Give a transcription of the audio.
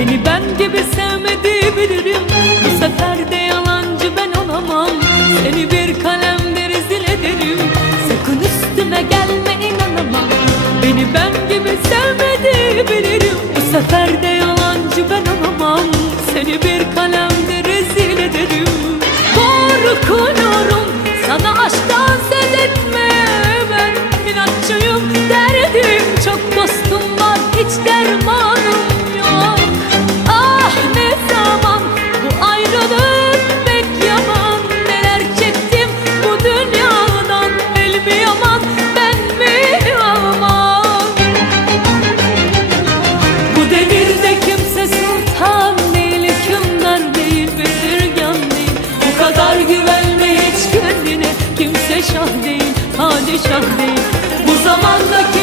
Seni ben gibi sevmedi bilirim Bu sefer de yalancı ben olamam. Seni bir kalemde rezil ederim. Sakın üstüme gelme inanamam. Beni ben Padişah değil, padişah değil. Bu zamandaki